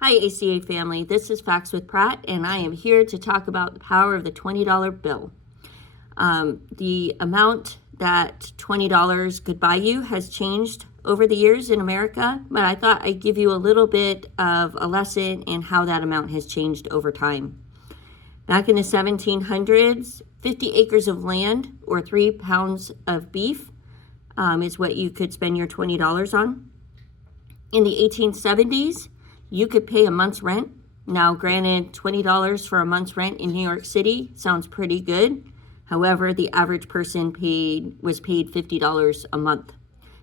Hi, ACA family. This is Facts with Pratt, and I am here to talk about the power of the $20 bill. The amount that $20 could buy you has changed over the years in America, but I thought I'd give you a little bit of a lesson in how that amount has changed over time. Back in the 1700s, 50 acres of land or 3 pounds of beef is what you could spend your $20 on. In the 1870s, you could pay a month's rent. Now, granted, $20 for a month's rent in New York City sounds pretty good. However, the average person was paid $50 a month.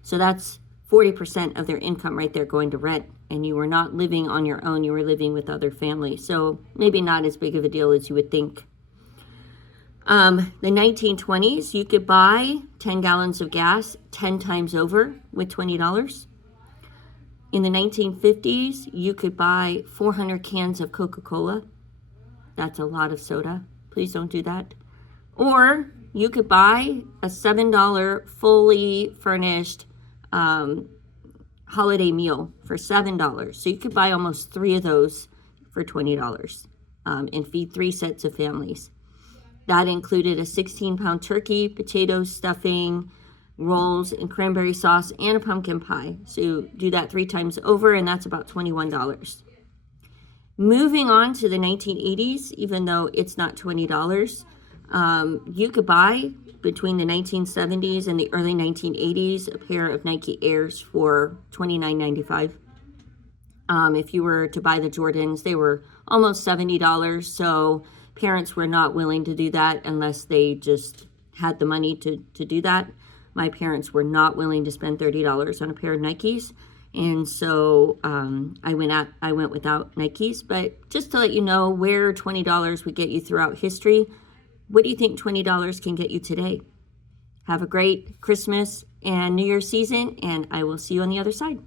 So that's 40% of their income right there going to rent. And you were not living on your own, you were living with other families. So maybe not as big of a deal as you would think. The 1920s, you could buy 10 gallons of gas 10 times over with $20. In the 1950s, you could buy 400 cans of Coca-Cola. That's a lot of soda. Please don't do that. Or you could buy a $7 fully furnished holiday meal for $7. So you could buy almost 3 of those for $20 and feed 3 sets of families. That included a 16-pound turkey, potatoes, stuffing, rolls, and cranberry sauce, and a pumpkin pie. So you do that 3 times over, and that's about $21. Moving on to the 1980s, even though it's not $20, you could buy between the 1970s and the early 1980s a pair of Nike Airs for $29.95. If you were to buy the Jordans, they were almost $70, so parents were not willing to do that unless they just had the money to do that. My parents were not willing to spend $30 on a pair of Nikes, and so I went without Nikes. But just to let you know where $20 would get you throughout history, what do you think $20 can get you today? Have a great Christmas and New Year's season, and I will see you on the other side.